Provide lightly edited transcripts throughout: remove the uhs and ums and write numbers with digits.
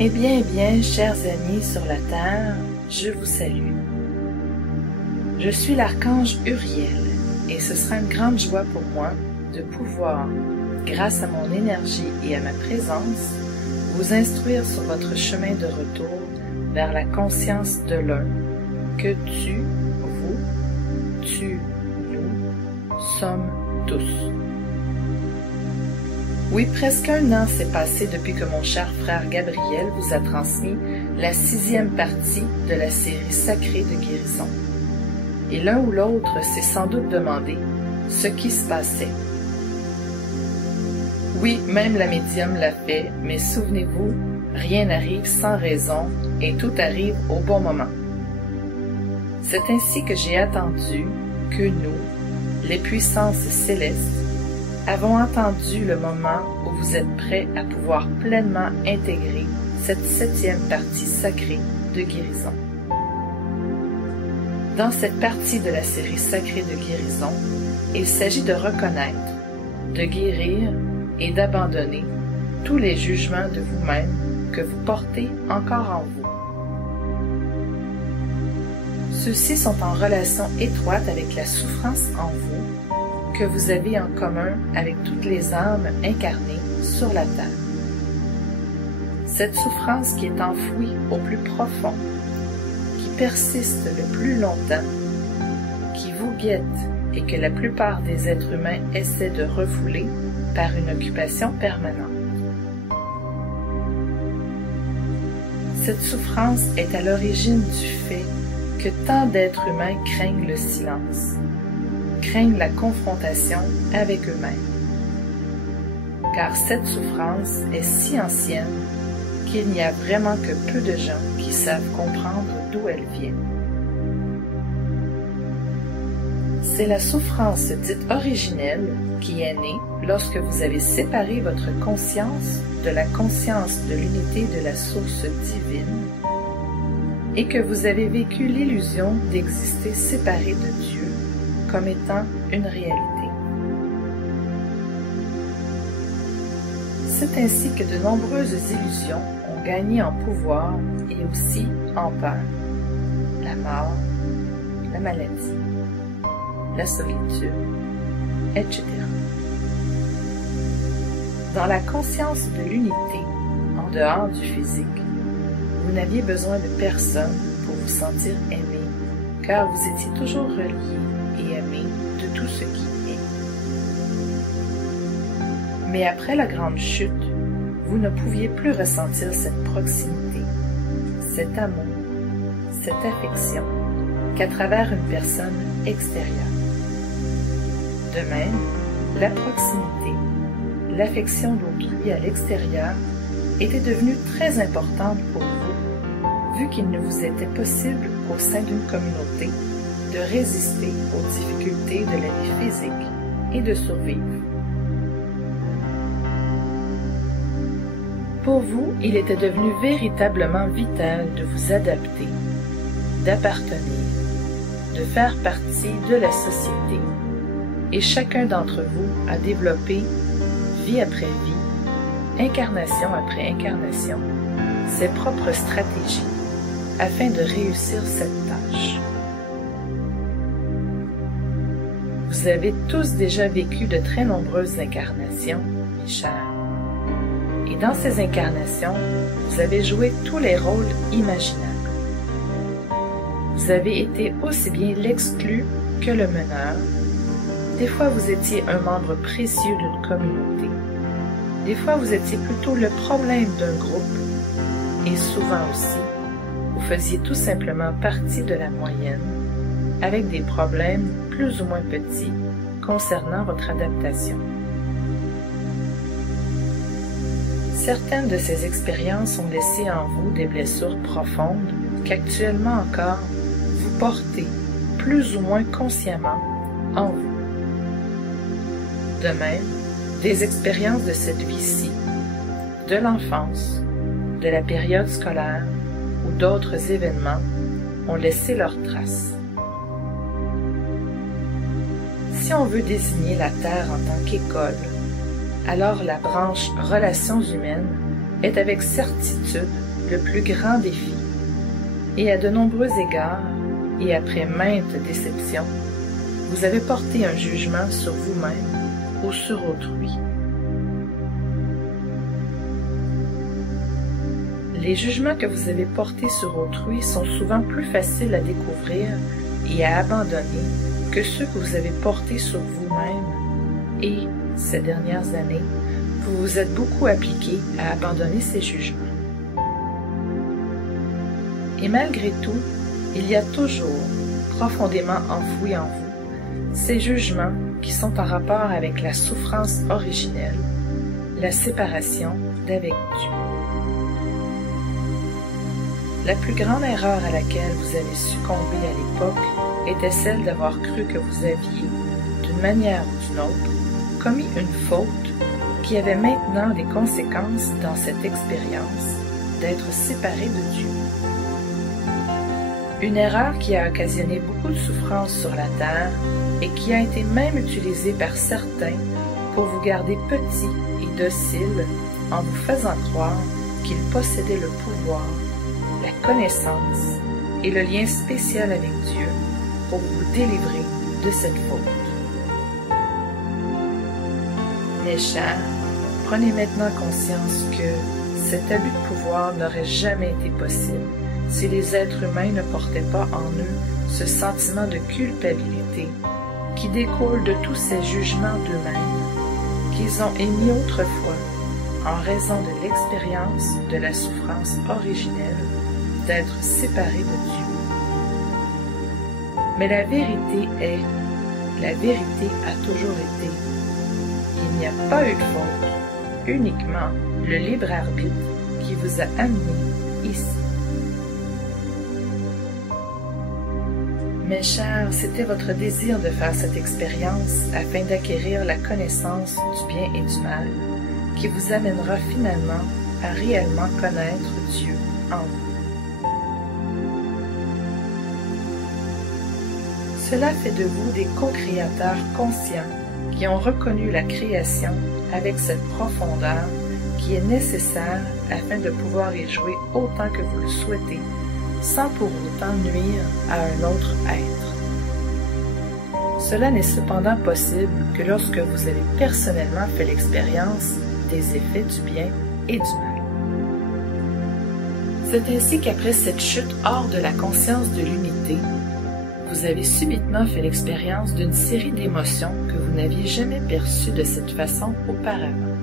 Eh bien, chers amis sur la terre, je vous salue. Je suis l'archange Uriel et ce sera une grande joie pour moi de pouvoir, grâce à mon énergie et à ma présence, vous instruire sur votre chemin de retour vers la conscience de l'un, que tu, nous sommes tous. Oui, presque un an s'est passé depuis que mon cher frère Gabriel vous a transmis la 6e partie de la série sacrée de guérison. Et l'un ou l'autre s'est sans doute demandé ce qui se passait. Oui, même la médium l'a fait, mais souvenez-vous, rien n'arrive sans raison et tout arrive au bon moment. C'est ainsi que j'ai attendu que nous, les puissances célestes, avons attendu le moment où vous êtes prêts à pouvoir pleinement intégrer cette 7e partie sacrée de guérison. Dans cette partie de la série sacrée de guérison, il s'agit de reconnaître, de guérir et d'abandonner tous les jugements de vous-même que vous portez encore en vous. Ceux-ci sont en relation étroite avec la souffrance en vous que vous avez en commun avec toutes les âmes incarnées sur la terre. Cette souffrance qui est enfouie au plus profond, qui persiste le plus longtemps, qui vous guette et que la plupart des êtres humains essaient de refouler par une occupation permanente. Cette souffrance est à l'origine du fait que tant d'êtres humains craignent le silence, craignent la confrontation avec eux-mêmes. Car cette souffrance est si ancienne qu'il n'y a vraiment que peu de gens qui savent comprendre d'où elle vient. C'est la souffrance dite originelle qui est née lorsque vous avez séparé votre conscience de la conscience de l'unité de la source divine et que vous avez vécu l'illusion d'exister séparé de Dieu comme étant une réalité. C'est ainsi que de nombreuses illusions ont gagné en pouvoir et aussi en peur. La mort, la maladie, la solitude, etc. Dans la conscience de l'unité, en dehors du physique, vous n'aviez besoin de personne pour vous sentir aimé, car vous étiez toujours relié et aimé de tout ce qui est. Mais après la grande chute, vous ne pouviez plus ressentir cette proximité, cet amour, cette affection qu'à travers une personne extérieure. De même, la proximité, l'affection d'autrui à l'extérieur était devenue très importante pour vous, vu qu'il ne vous était possible au sein d'une communauté de résister aux difficultés de la vie physique et de survivre. Pour vous, il était devenu véritablement vital de vous adapter, d'appartenir, de faire partie de la société, et chacun d'entre vous a développé, vie après vie, incarnation après incarnation, ses propres stratégies afin de réussir cette tâche. Vous avez tous déjà vécu de très nombreuses incarnations, mes chers. Et dans ces incarnations, vous avez joué tous les rôles imaginables. Vous avez été aussi bien l'exclu que le meneur. Des fois, vous étiez un membre précieux d'une communauté. Des fois, vous étiez plutôt le problème d'un groupe. Et souvent aussi, vous faisiez tout simplement partie de la moyenne, avec des problèmes plus ou moins petits concernant votre adaptation. Certaines de ces expériences ont laissé en vous des blessures profondes qu'actuellement encore vous portez plus ou moins consciemment en vous. De même, des expériences de cette vie-ci, de l'enfance, de la période scolaire ou d'autres événements ont laissé leurs traces. Si on veut désigner la Terre en tant qu'école, alors la branche relations humaines est avec certitude le plus grand défi, et à de nombreux égards, et après maintes déceptions, vous avez porté un jugement sur vous-même ou sur autrui. Les jugements que vous avez portés sur autrui sont souvent plus faciles à découvrir et à abandonner que ceux que vous avez portés sur vous-même, et, ces dernières années, vous vous êtes beaucoup appliqué à abandonner ces jugements. Et malgré tout, il y a toujours, profondément enfouis en vous, ces jugements qui sont en rapport avec la souffrance originelle, la séparation d'avec Dieu. La plus grande erreur à laquelle vous avez succombé à l'époque était celle d'avoir cru que vous aviez, d'une manière ou d'une autre, commis une faute qui avait maintenant des conséquences dans cette expérience d'être séparé de Dieu. Une erreur qui a occasionné beaucoup de souffrance sur la terre et qui a été même utilisée par certains pour vous garder petit et docile en vous faisant croire qu'ils possédaient le pouvoir, la connaissance et le lien spécial avec Dieu pour vous délivrer de cette faute. Mes chers, prenez maintenant conscience que cet abus de pouvoir n'aurait jamais été possible si les êtres humains ne portaient pas en eux ce sentiment de culpabilité qui découle de tous ces jugements d'eux-mêmes qu'ils ont émis autrefois en raison de l'expérience de la souffrance originelle d'être séparés de Dieu. Mais la vérité est, la vérité a toujours été, il n'y a pas eu de faute, uniquement le libre arbitre qui vous a amené ici. Mes chers, c'était votre désir de faire cette expérience afin d'acquérir la connaissance du bien et du mal qui vous amènera finalement à réellement connaître Dieu en vous. Cela fait de vous des co-créateurs conscients qui ont reconnu la création avec cette profondeur qui est nécessaire afin de pouvoir y jouer autant que vous le souhaitez, sans pour autant nuire à un autre être. Cela n'est cependant possible que lorsque vous avez personnellement fait l'expérience des effets du bien et du mal. C'est ainsi qu'après cette chute hors de la conscience de l'unité, vous avez subitement fait l'expérience d'une série d'émotions que vous n'aviez jamais perçues de cette façon auparavant.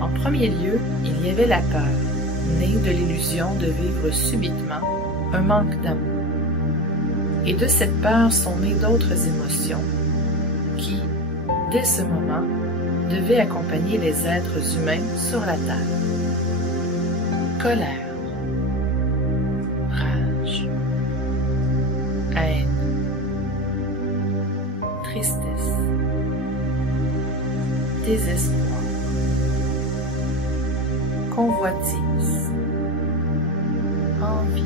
En premier lieu, il y avait la peur, née de l'illusion de vivre subitement un manque d'amour. Et de cette peur sont nées d'autres émotions qui, dès ce moment, devaient accompagner les êtres humains sur la terre. Colère, rage, haine, tristesse, désespoir, convoitise, envie,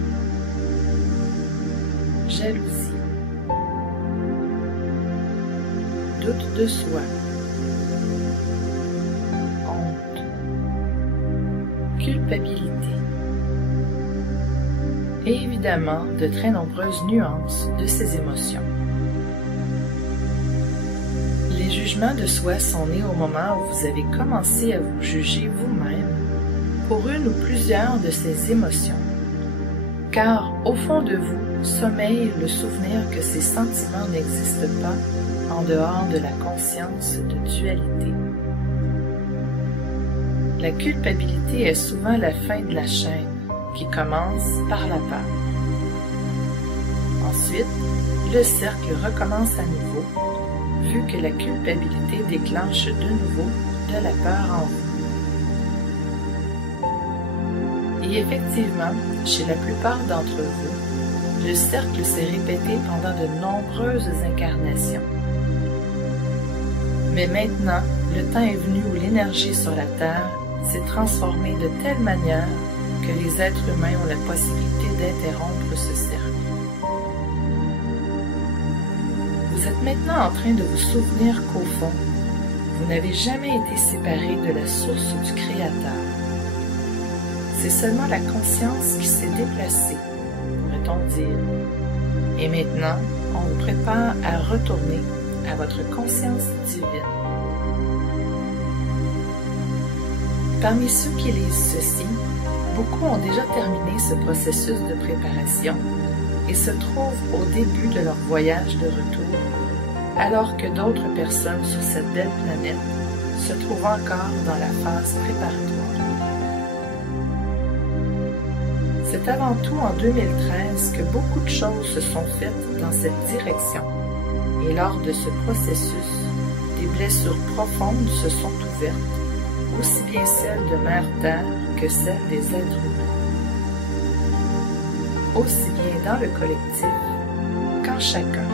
jalousie, doute de soi, honte, culpabilité et évidemment de très nombreuses nuances de ces émotions. Les jugements de soi sont nés au moment où vous avez commencé à vous juger vous-même pour une ou plusieurs de ces émotions, car au fond de vous sommeille le souvenir que ces sentiments n'existent pas en dehors de la conscience de dualité. La culpabilité est souvent la fin de la chaîne qui commence par la peur. Ensuite, le cercle recommence à nouveau, vu que la culpabilité déclenche de nouveau de la peur en vous. Et effectivement, chez la plupart d'entre vous, le cercle s'est répété pendant de nombreuses incarnations. Mais maintenant, le temps est venu où l'énergie sur la Terre s'est transformée de telle manière que les êtres humains ont la possibilité d'interrompre ce cercle. Vous êtes maintenant en train de vous souvenir qu'au fond, vous n'avez jamais été séparés de la source du Créateur. c'est seulement la conscience qui s'est déplacée, pourrait-on dire. Et maintenant, on vous prépare à retourner à votre conscience divine. Parmi ceux qui lisent ceci, beaucoup ont déjà terminé ce processus de préparation et se trouvent au début de leur voyage de retour, alors que d'autres personnes sur cette belle planète se trouvent encore dans la phase préparatoire. C'est avant tout en 2013 que beaucoup de choses se sont faites dans cette direction, et lors de ce processus, des blessures profondes se sont ouvertes, aussi bien celles de Mère Terre que celles des êtres humains. Aussi bien dans le collectif qu'en chacun.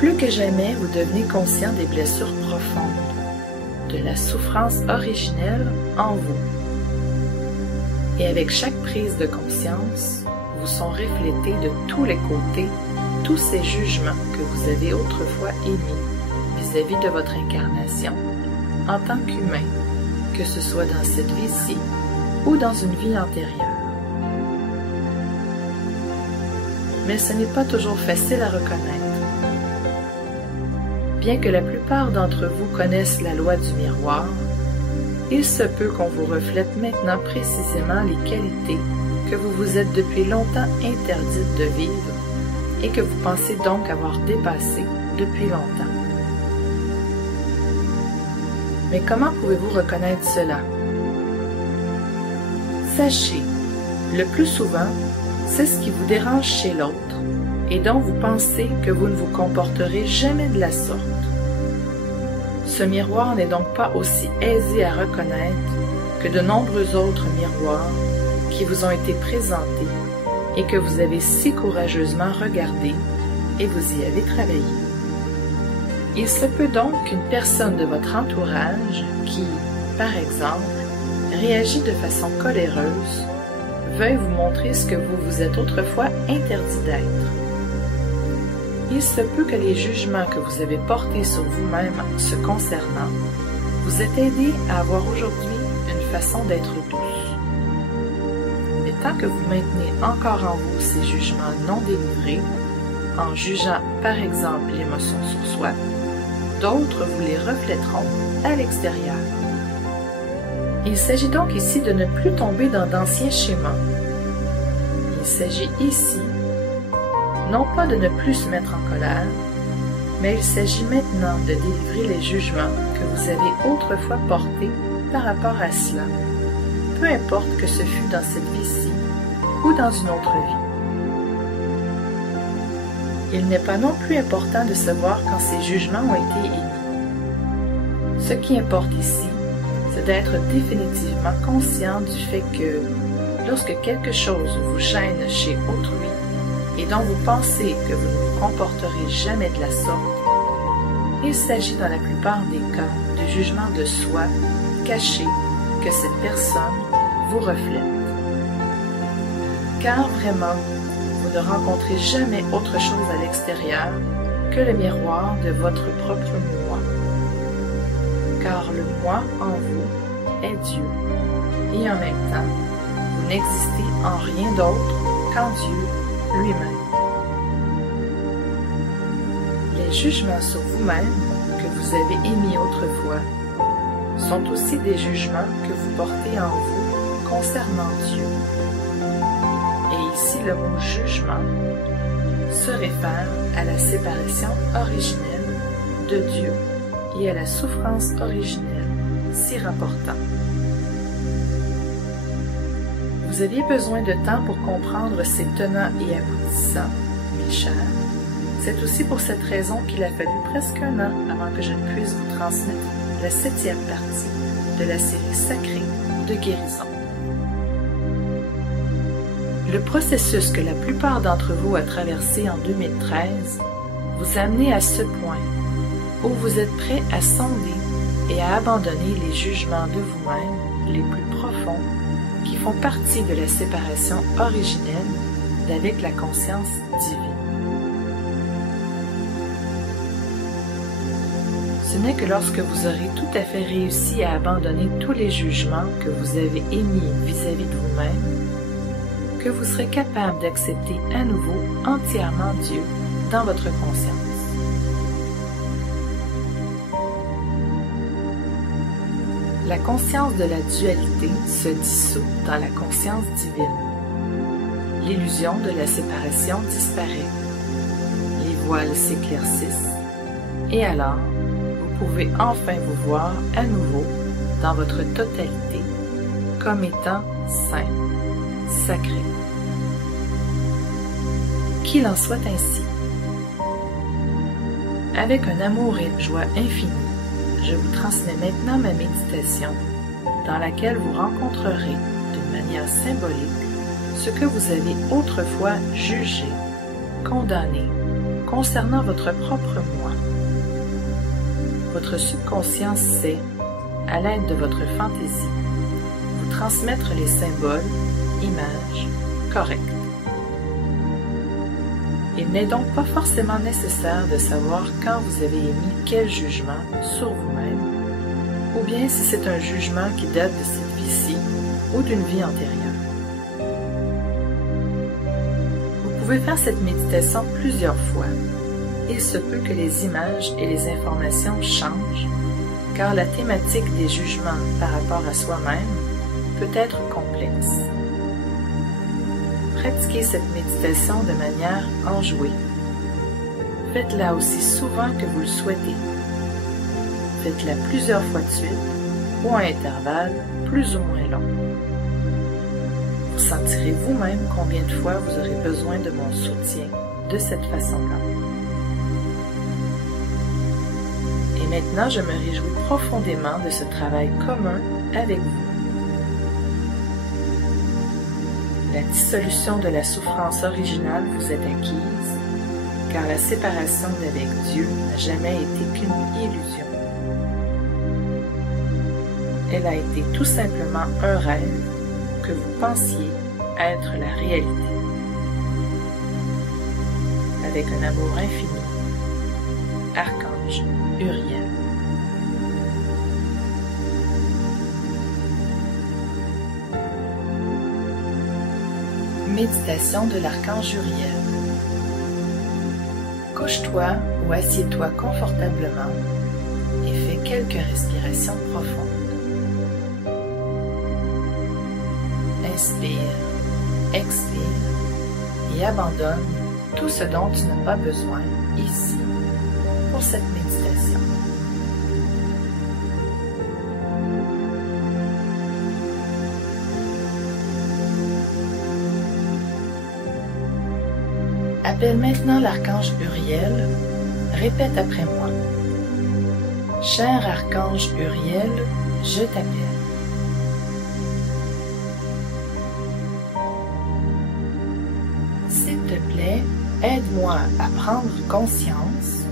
Plus que jamais, vous devenez conscient des blessures profondes, de la souffrance originelle en vous. Et avec chaque prise de conscience, vous sont reflétés de tous les côtés tous ces jugements que vous avez autrefois émis vis-à-vis de votre incarnation en tant qu'humain, que ce soit dans cette vie-ci ou dans une vie antérieure. Mais ce n'est pas toujours facile à reconnaître. Bien que la plupart d'entre vous connaissent la loi du miroir, il se peut qu'on vous reflète maintenant précisément les qualités que vous vous êtes depuis longtemps interdites de vivre et que vous pensez donc avoir dépassées depuis longtemps. Mais comment pouvez-vous reconnaître cela? Sachez, le plus souvent, c'est ce qui vous dérange chez l'autre et dont vous pensez que vous ne vous comporterez jamais de la sorte. Ce miroir n'est donc pas aussi aisé à reconnaître que de nombreux autres miroirs qui vous ont été présentés et que vous avez si courageusement regardés et vous y avez travaillé. Il se peut donc qu'une personne de votre entourage qui, par exemple, réagit de façon coléreuse, veuille vous montrer ce que vous vous êtes autrefois interdit d'être. Il se peut que les jugements que vous avez portés sur vous-même se concernant vous aient aidé à avoir aujourd'hui une façon d'être douce. Mais tant que vous maintenez encore en vous ces jugements non délivrés, en jugeant par exemple l'émotion sur soi, d'autres vous les reflèteront à l'extérieur. Il s'agit donc ici de ne plus tomber dans d'anciens schémas. Il s'agit ici non pas de ne plus se mettre en colère, mais il s'agit maintenant de délivrer les jugements que vous avez autrefois portés par rapport à cela, peu importe que ce fût dans cette vie-ci ou dans une autre vie. Il n'est pas non plus important de savoir quand ces jugements ont été émis. Ce qui importe ici, c'est d'être définitivement conscient du fait que, lorsque quelque chose vous gêne chez autrui et dont vous pensez que vous ne vous comporterez jamais de la sorte, il s'agit dans la plupart des cas de jugement de soi caché que cette personne vous reflète. Car vraiment, vous ne rencontrez jamais autre chose à l'extérieur que le miroir de votre propre moi. Car le moi en vous est Dieu, et en même temps, vous n'existez en rien d'autre qu'en Dieu lui-même. Les jugements sur vous-même que vous avez émis autrefois sont aussi des jugements que vous portez en vous concernant Dieu. Et ici, le mot jugement se réfère à la séparation originelle de Dieu et à la souffrance originelle s'y rapportant. Vous aviez besoin de temps pour comprendre ces tenants et aboutissants, mes chers. C'est aussi pour cette raison qu'il a fallu presque un an avant que je ne puisse vous transmettre la 7e partie de la série sacrée de guérison. Le processus que la plupart d'entre vous a traversé en 2013 vous a amené à ce point où vous êtes prêt à sonder et à abandonner les jugements de vous-même les plus profonds qui font partie de la séparation originelle d'avec la conscience divine. Ce n'est que lorsque vous aurez tout à fait réussi à abandonner tous les jugements que vous avez émis vis-à-vis de vous-même que vous serez capable d'accepter à nouveau entièrement Dieu dans votre conscience. La conscience de la dualité se dissout dans la conscience divine. L'illusion de la séparation disparaît. Les voiles s'éclaircissent et alors, vous pouvez enfin vous voir à nouveau dans votre totalité comme étant saint, sacré. Qu'il en soit ainsi. Avec un amour et une joie infinie, je vous transmets maintenant ma méditation dans laquelle vous rencontrerez d'une manière symbolique ce que vous avez autrefois jugé, condamné concernant votre propre moi. Votre subconscient sait, à l'aide de votre fantaisie, vous transmettre les symboles, images correctes. Il n'est donc pas forcément nécessaire de savoir quand vous avez émis quel jugement sur vous-même, ou bien si c'est un jugement qui date de cette vie-ci ou d'une vie antérieure. Vous pouvez faire cette méditation plusieurs fois. Il se peut que les images et les informations changent, car la thématique des jugements par rapport à soi-même peut être complexe. Pratiquez cette méditation de manière enjouée. Faites-la aussi souvent que vous le souhaitez. Faites-la plusieurs fois de suite ou à intervalles plus ou moins longs. Vous sentirez vous-même combien de fois vous aurez besoin de mon soutien de cette façon-là. Et maintenant, je me réjouis profondément de ce travail commun avec vous. La dissolution de la souffrance originale vous est acquise, car la séparation d'avec Dieu n'a jamais été qu'une illusion. Elle a été tout simplement un rêve que vous pensiez être la réalité. Avec un amour infini, Archange Uriel. Méditation de l'Archange Uriel. Couche-toi ou assieds-toi confortablement et fais quelques respirations profondes. Inspire, expire et abandonne tout ce dont tu n'as pas besoin ici pour cette méditation. Appelle maintenant l'archange Uriel, répète après moi. Cher archange Uriel, je t'appelle. S'il te plaît, aide-moi à prendre conscience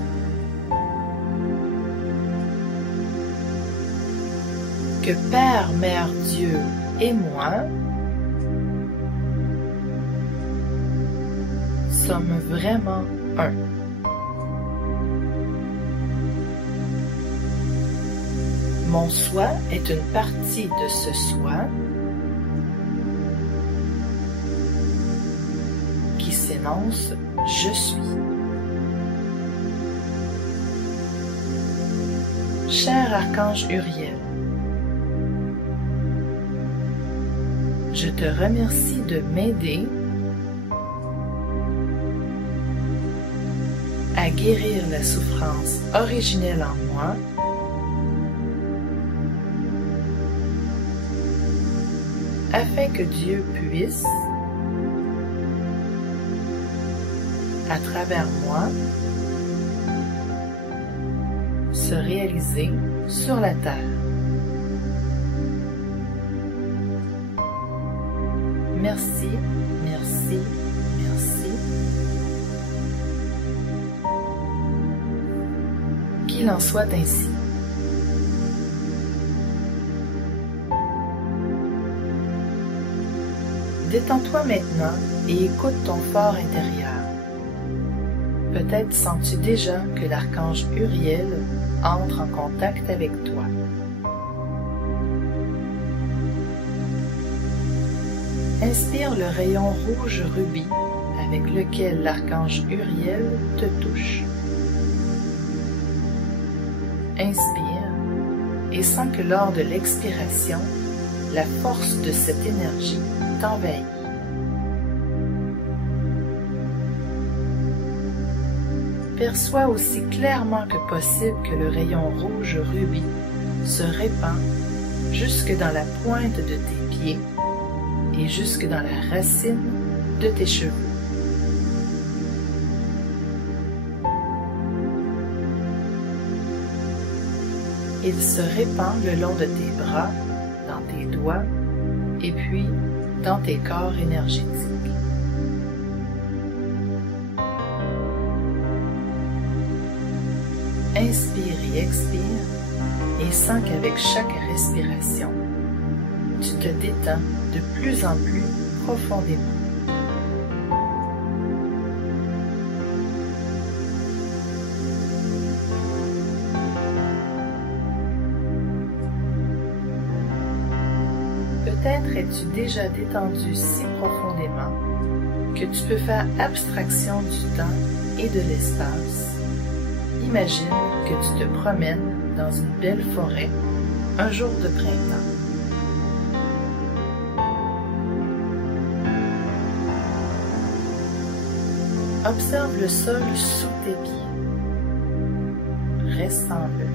que Père, Mère, Dieu et moi sommes vraiment un. Mon soi est une partie de ce soi qui s'énonce « Je suis ». Cher archange Uriel, je te remercie de m'aider à guérir la souffrance originelle en moi afin que Dieu puisse, à travers moi, se réaliser sur la terre. Merci, merci, merci. Qu'il en soit ainsi. Détends-toi maintenant et écoute ton fort intérieur. Peut-être sens-tu déjà que l'archange Uriel entre en contact avec toi. Inspire le rayon rouge rubis avec lequel l'archange Uriel te touche. Inspire et sens que lors de l'expiration, la force de cette énergie t'envahit. Perçois aussi clairement que possible que le rayon rouge rubis se répand jusque dans la pointe de tes pieds et jusque dans la racine de tes cheveux. Il se répand le long de tes bras, dans tes doigts et puis dans tes corps énergétiques. Inspire et expire et sens qu'avec chaque respiration, tu te détends de plus en plus profondément. Peut-être es-tu déjà détendu si profondément que tu peux faire abstraction du temps et de l'espace. Imagine que tu te promènes dans une belle forêt un jour de printemps. Observe le sol sous tes pieds. Ressens-le.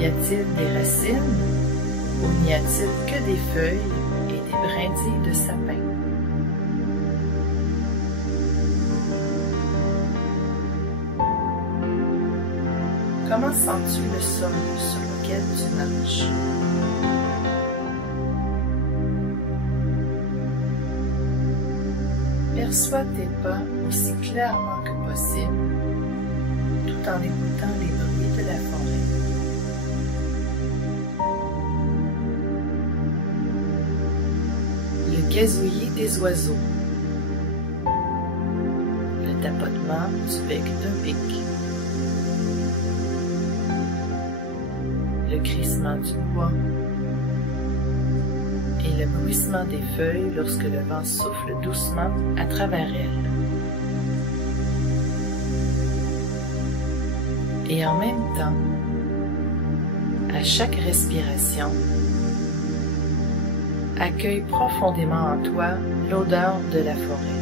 Y a-t-il des racines ou n'y a-t-il que des feuilles et des brindilles de sapin? Comment sens-tu le sol sur lequel tu marches? Perçois tes pas aussi clairement que possible, tout en écoutant les bruits de la forêt. Le gazouillis des oiseaux, le tapotement du bec d'un pic, le crissement du bois et le bruissement des feuilles lorsque le vent souffle doucement à travers elles. Et en même temps, à chaque respiration, accueille profondément en toi l'odeur de la forêt.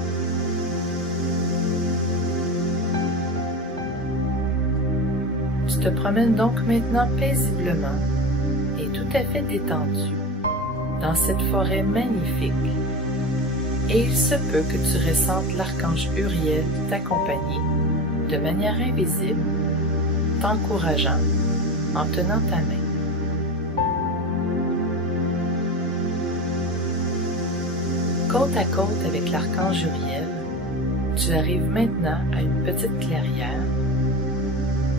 Tu te promènes donc maintenant paisiblement et tout à fait détendu dans cette forêt magnifique, et il se peut que tu ressentes l'archange Uriel t'accompagner de manière invisible, t'encourageant en tenant ta main. Côte à côte avec l'archange Uriel, tu arrives maintenant à une petite clairière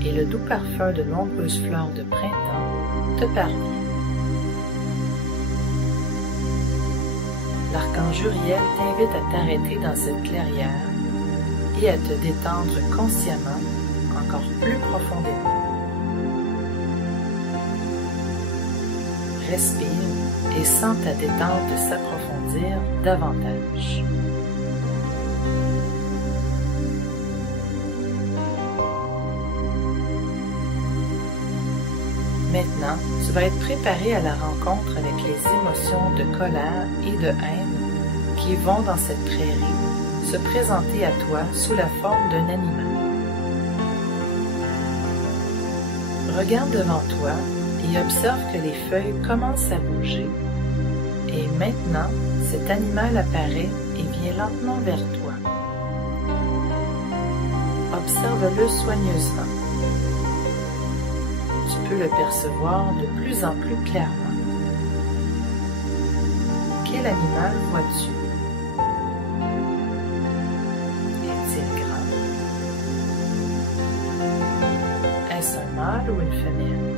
et le doux parfum de nombreuses fleurs de printemps te parvient. L'archange Uriel t'invite à t'arrêter dans cette clairière et à te détendre consciemment encore plus profondément. Respire et sens ta détente s'approfondir davantage. Maintenant, tu vas être préparé à la rencontre avec les émotions de colère et de haine qui vont dans cette prairie se présenter à toi sous la forme d'un animal. Regarde devant toi et observe que les feuilles commencent à bouger. Et maintenant, cet animal apparaît et vient lentement vers toi. Observe-le soigneusement. Tu peux le percevoir de plus en plus clairement. Quel animal vois-tu? Est-il grand? Est-ce un mâle ou une femelle?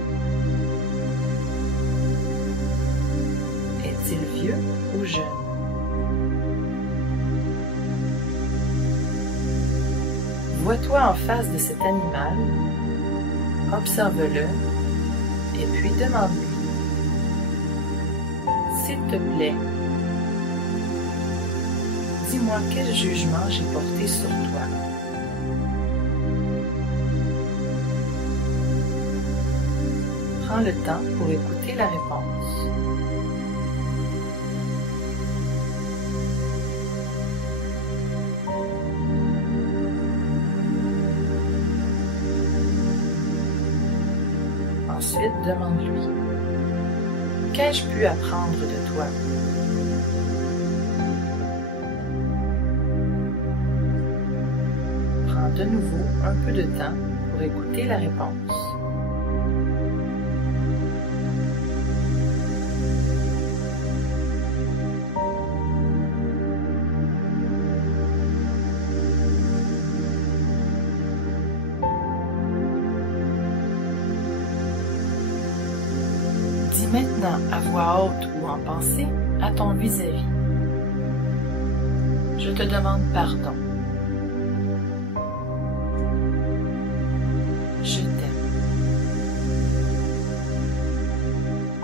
Est-il vieux ou jeune? Vois-toi en face de cet animal, observe-le et puis demande-lui: s'il te plaît, dis-moi quel jugement j'ai porté sur toi. Prends le temps pour écouter la réponse. Ensuite, demande-lui: qu'ai-je pu apprendre de toi? Prends de nouveau un peu de temps pour écouter la réponse. Dis maintenant à voix haute ou en pensée à ton vis-à-vis: je te demande pardon. Je t'aime.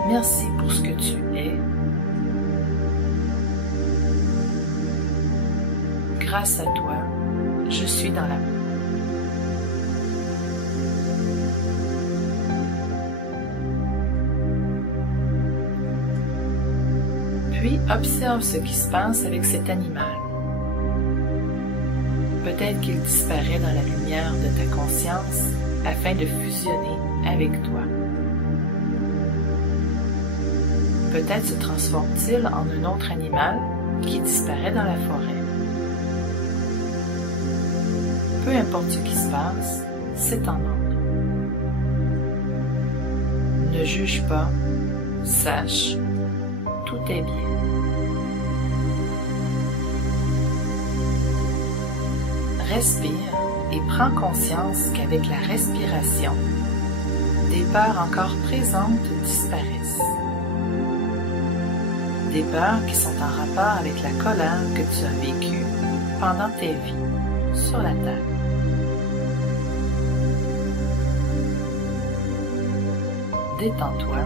Merci pour ce que tu es. Grâce à toi, je suis dans l'amour. Puis observe ce qui se passe avec cet animal. Peut-être qu'il disparaît dans la lumière de ta conscience afin de fusionner avec toi. Peut-être se transforme-t-il en un autre animal qui disparaît dans la forêt. Peu importe ce qui se passe, c'est en ordre. Ne juge pas, sache, tout est bien. Respire et prends conscience qu'avec la respiration, des peurs encore présentes disparaissent. Des peurs qui sont en rapport avec la colère que tu as vécue pendant tes vies sur la Terre. Détends-toi,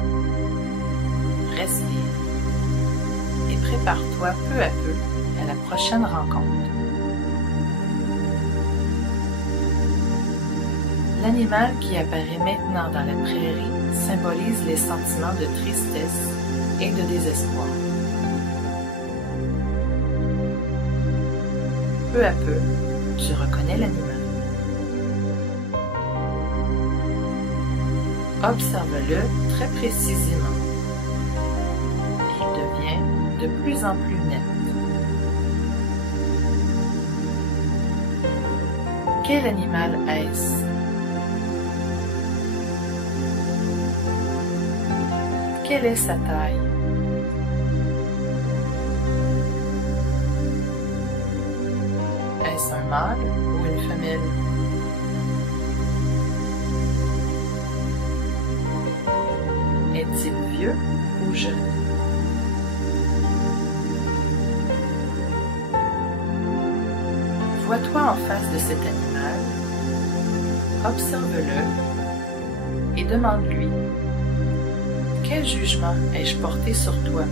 respire et prépare-toi peu à peu à la prochaine rencontre. L'animal qui apparaît maintenant dans la prairie symbolise les sentiments de tristesse et de désespoir. Peu à peu, tu reconnais l'animal. Observe-le très précisément. Il devient de plus en plus net. Quel animal est-ce? Quelle est sa taille? Est-ce un mâle ou une femelle? Est-il vieux ou jeune? Vois-toi en face de cet animal, observe-le et demande-lui: quel jugement ai-je porté sur toi?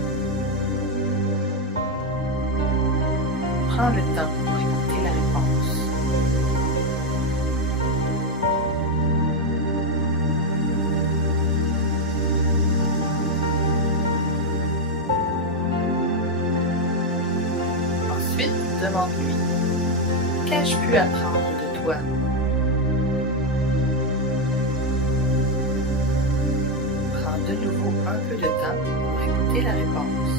Prends le temps pour écouter la réponse. Ensuite, demande-lui: qu'ai-je pu apprendre de toi? De nouveau un peu de temps pour écouter la réponse.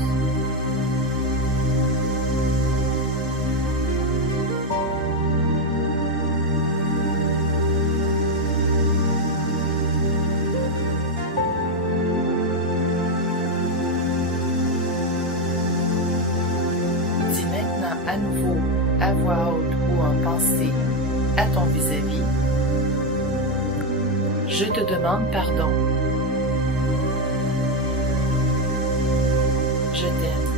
Dis maintenant à nouveau, à voix haute ou en pensée, à ton vis-à-vis: je te demande pardon. Je t'aime.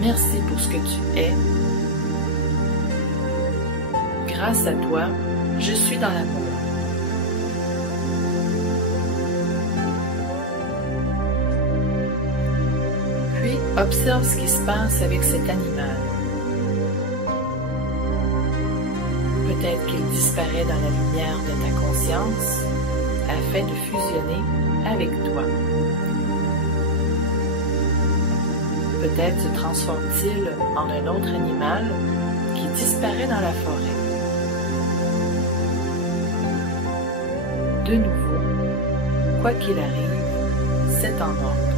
Merci pour ce que tu es. Grâce à toi, je suis dans l'amour. Puis, observe ce qui se passe avec cet animal. Peut-être qu'il disparaît dans la lumière de ta conscience afin de fusionner avec toi. Peut-être se transforme-t-il en un autre animal qui disparaît dans la forêt. De nouveau, quoi qu'il arrive, c'est en ordre.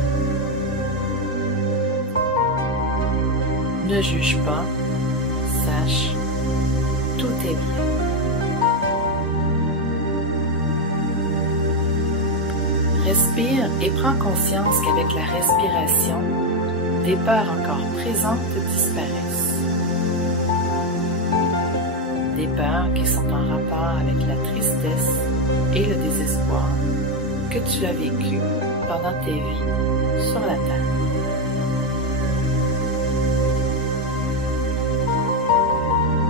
Ne juge pas, sache, tout est bien. Respire et prends conscience qu'avec la respiration, des peurs encore présentes disparaissent. Des peurs qui sont en rapport avec la tristesse et le désespoir que tu as vécu pendant tes vies sur la Terre.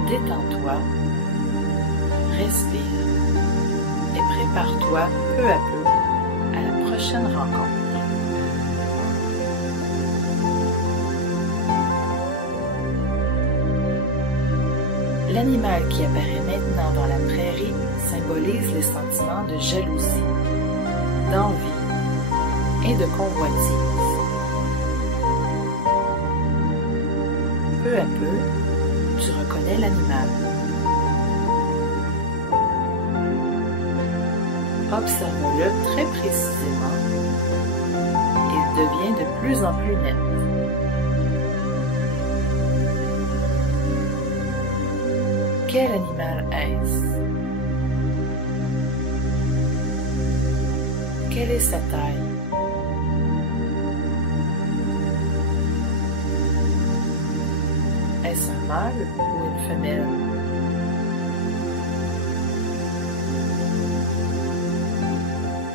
Détends-toi, respire et prépare-toi peu à peu à la prochaine rencontre. L'animal qui apparaît maintenant dans la prairie symbolise les sentiments de jalousie, d'envie et de convoitise. Peu à peu, tu reconnais l'animal. Observe-le très précisément. Il devient de plus en plus net. Quel animal est-ce? Quelle est sa taille? Est-ce un mâle ou une femelle?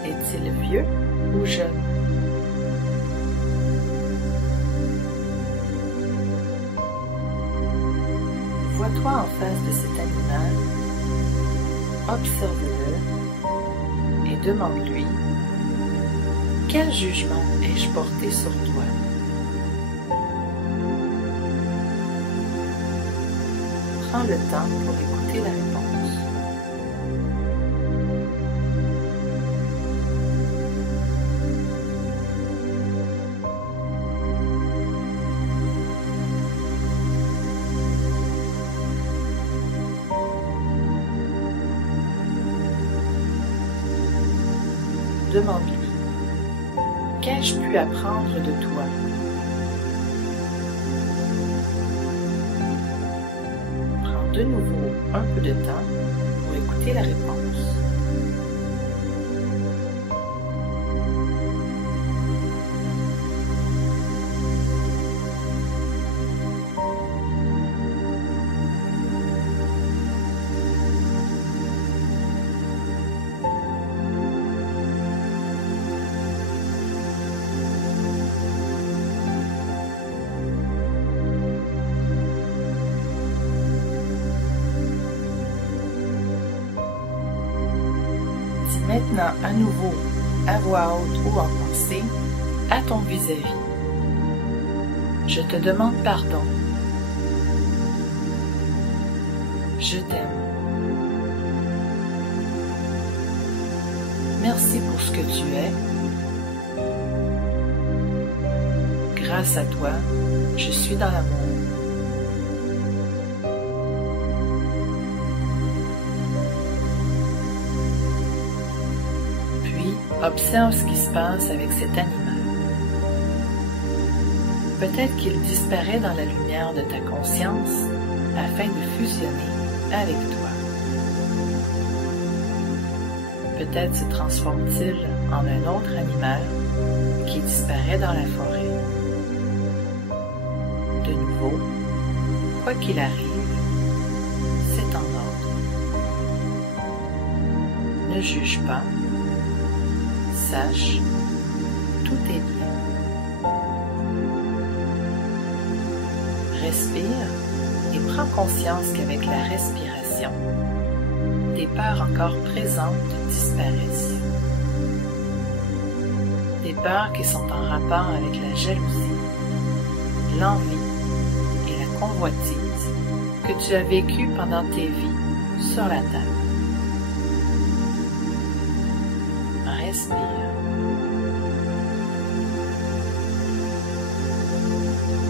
Est-il vieux ou jeune? Vois-toi en face de cet animal, observe-le et demande-lui « Quel jugement ai-je porté sur toi? » Prends le temps pour écouter la réponse. Demande-lui, qu'ai-je pu apprendre de toi? Prends de nouveau un peu de temps pour écouter la réponse. Maintenant, à nouveau, à voix haute ou en pensée, à ton vis-à-vis. Je te demande pardon. Je t'aime. Merci pour ce que tu es. Grâce à toi, je suis dans l'amour. Observe ce qui se passe avec cet animal. Peut-être qu'il disparaît dans la lumière de ta conscience afin de fusionner avec toi. Peut-être se transforme-t-il en un autre animal qui disparaît dans la forêt. De nouveau, quoi qu'il arrive, c'est en ordre. Ne juge pas. Sache, tout est bien. Respire et prends conscience qu'avec la respiration, l'expiration. Des peurs encore présentes disparaissent. Des peurs qui sont en rapport avec la jalousie, l'envie et la convoitise que tu as vécues pendant tes vies sur la table. Respire.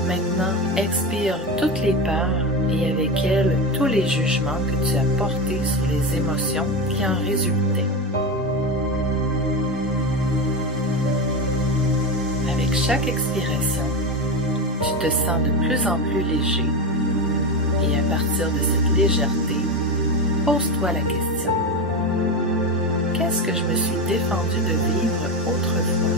Maintenant, expire toutes les peurs et avec elles tous les jugements que tu as portés sur les émotions qui en résultaient. Avec chaque expiration, tu te sens de plus en plus léger et à partir de cette légèreté, pose-toi la question. Qu'est-ce que je me suis défendu de vivre autrefois?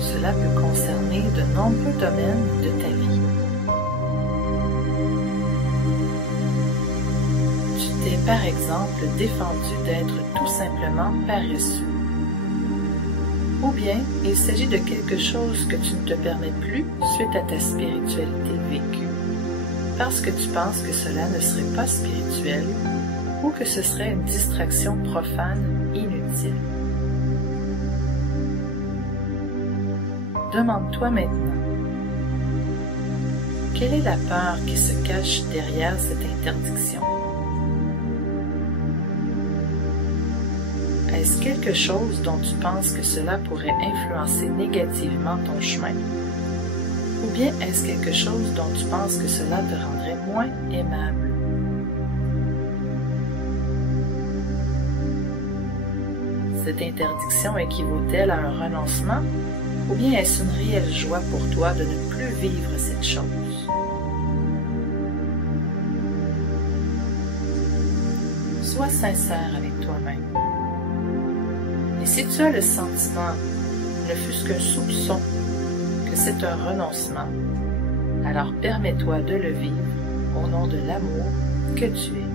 Cela peut concerner de nombreux domaines de ta vie. Tu t'es par exemple défendu d'être tout simplement paresseux. Ou bien il s'agit de quelque chose que tu ne te permets plus suite à ta spiritualité vécue, parce que tu penses que cela ne serait pas spirituel ou que ce serait une distraction profane inutile. Demande-toi maintenant, quelle est la peur qui se cache derrière cette interdiction? Est-ce quelque chose dont tu penses que cela pourrait influencer négativement ton chemin? Ou bien est-ce quelque chose dont tu penses que cela te rendrait moins aimable? Cette interdiction équivaut-elle à un renoncement? Ou bien est-ce une réelle joie pour toi de ne plus vivre cette chose? Sois sincère avec toi-même. Et si tu as le sentiment, ne fût-ce qu'un soupçon, que c'est un renoncement, alors permets-toi de le vivre au nom de l'amour que tu es.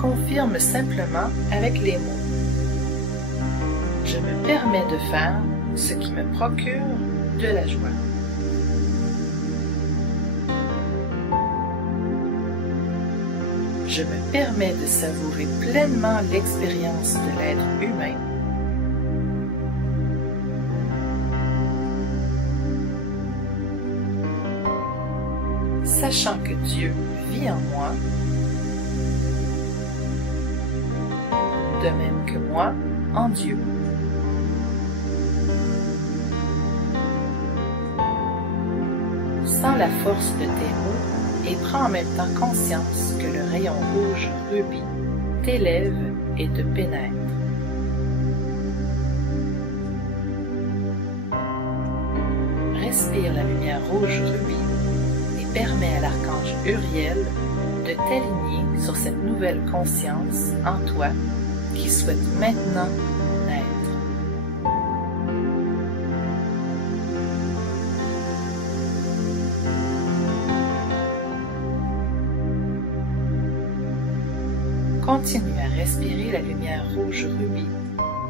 Confirme simplement avec les mots. Je me permets de faire ce qui me procure de la joie. Je me permets de savourer pleinement l'expérience de l'être humain. Sachant que Dieu vit en moi, de même que moi en Dieu. Sens la force de tes mots et prends en même temps conscience que le rayon rouge rubis t'élève et te pénètre. Respire la lumière rouge rubis et permets à l'archange Uriel de t'aligner sur cette nouvelle conscience en toi qui souhaite maintenant naître. Continue à respirer la lumière rouge rubis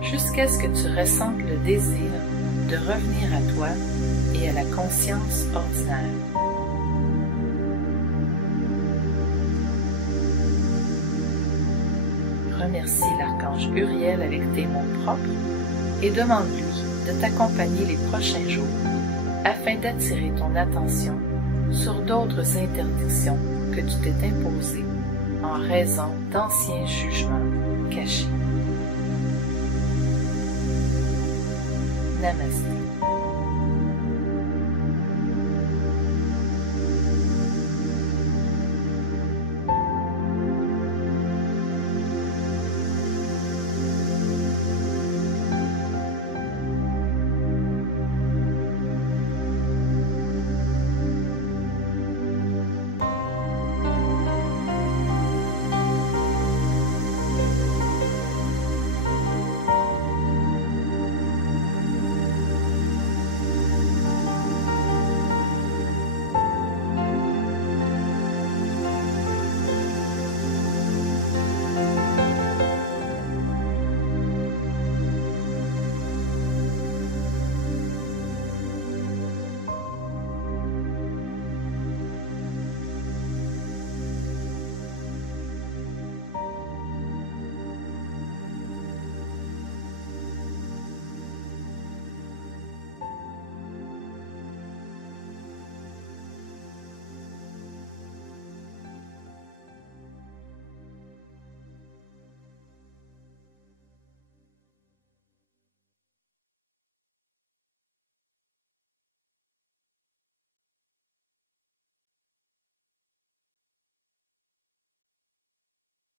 jusqu'à ce que tu ressentes le désir de revenir à toi et à la conscience ordinaire. Remercie l'archange Uriel avec tes mots propres et demande-lui de t'accompagner les prochains jours afin d'attirer ton attention sur d'autres interdictions que tu t'es imposées en raison d'anciens jugements cachés. Namasté.